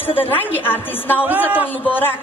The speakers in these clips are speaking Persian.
عشق رنگ ارتیست نوروزتان مبارک.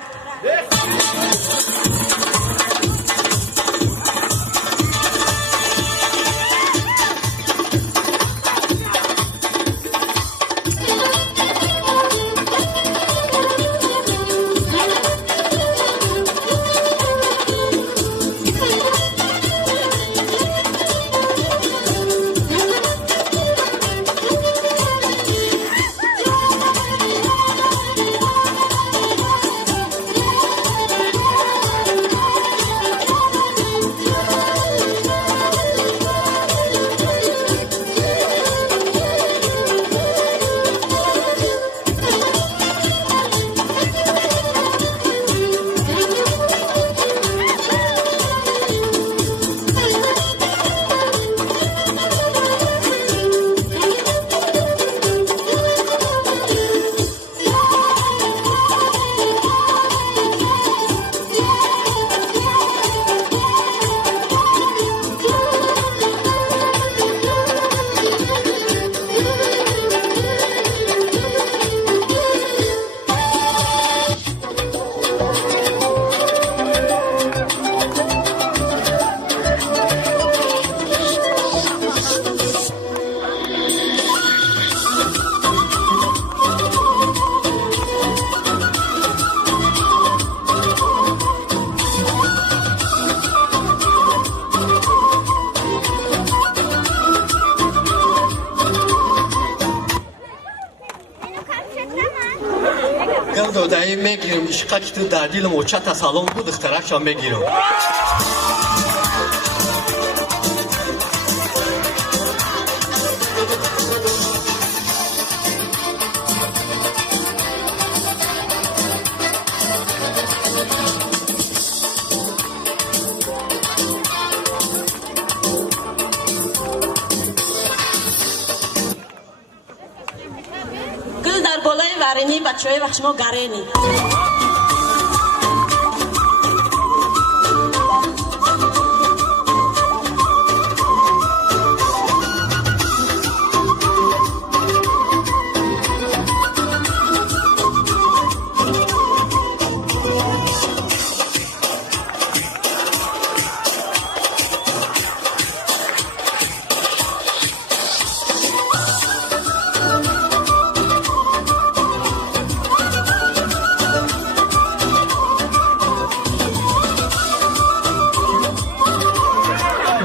گل دادایی میگیرم عشقا که تو در دل موچه تسلام بود دخترکشان میگیرم. گل در بالای ورینی بچه های وقت شما گرینی.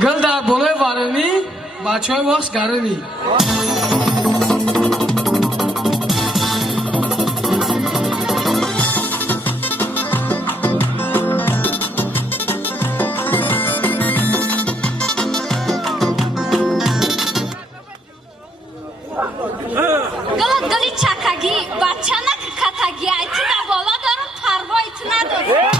گل در بالای ورنی بچه های وقت گرنی. گلی چکگی بچه نک کتگی ایتی در بالا دارم پروایی تو ندارم.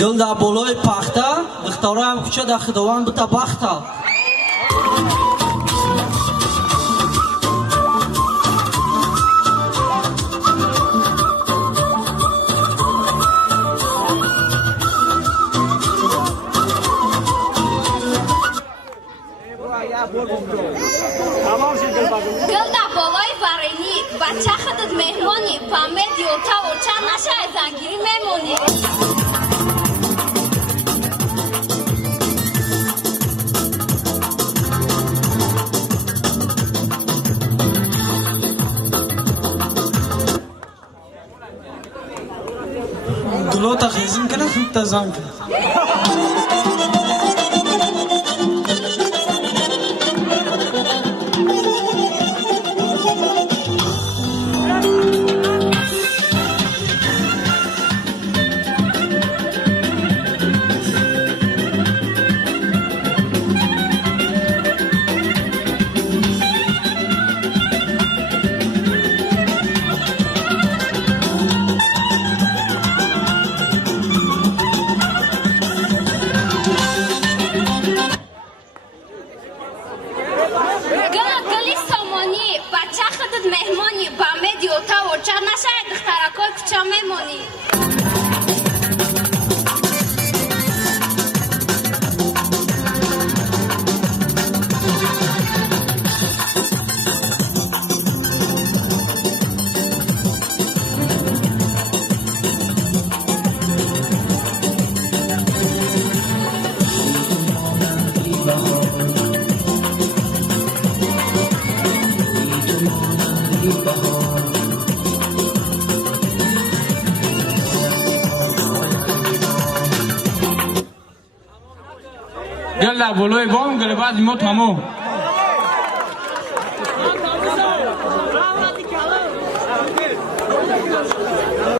گل در بالای پخته دختره هم کوچه در خداوند بوده بخته. گل در بالای ورینی بچه خودت مهمانی پامه دیوتا و چند نشه زنگیری میمونی. گلو تا خیزین کنه خود تا زن کنه. گل در بالای بام گل بعد ما تمام